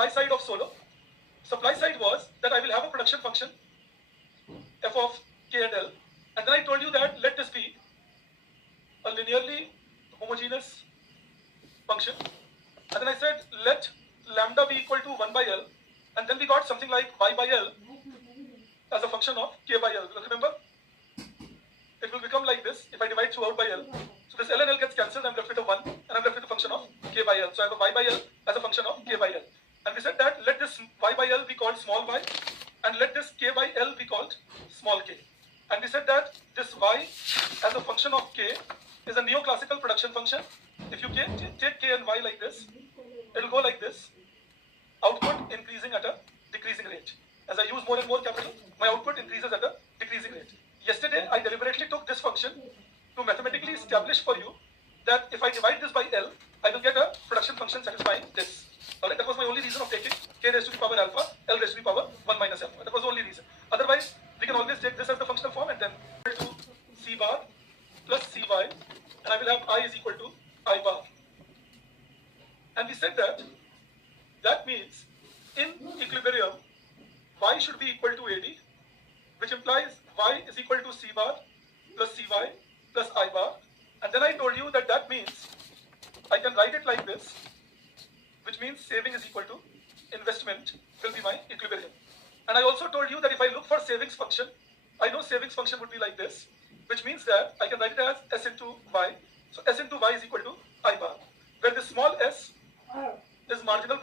supply side of Solo. Supply side was that I will have a production function f of k and L, and then I told you that let this be a linearly homogeneous function, and then I said let lambda be equal to 1 by L, and then we got something like y by L as a function of k by L. Remember? It will become like this if I divide throughout by L. So this L and L gets cancelled, I'm left with a 1, and I'm left with a function of k by L. So I have a y by L as a function of k by L. And we said that let this y by L be called small y, and let this k by L be called small k. And we said that this y as a function of k is a neoclassical production function. If you take k and y like this, it will go like this. Output increasing at a decreasing rate. As I use more and more capital, my output increases at a decreasing rate. Yesterday, I deliberately took this function to mathematically establish for you that if I divide this by L, I will get a production function satisfying this. Alright, that was my only reason of taking k raised to the power alpha, L raised to the power 1 minus alpha. That was the only reason. Otherwise, we can always take this as the functional form and then equal to C bar plus Cy, and I will have I is equal to I bar. And we said that means in equilibrium, y should be equal to AD, which implies y is equal to C bar plus Cy plus I bar. And then I told you that means I can write it like this, which means saving is equal to investment will be my equilibrium. And I also told you that if I look for savings function, I know savings function would be like this, which means that I can write it as S into Y. So S into Y is equal to I bar, where the small s is marginal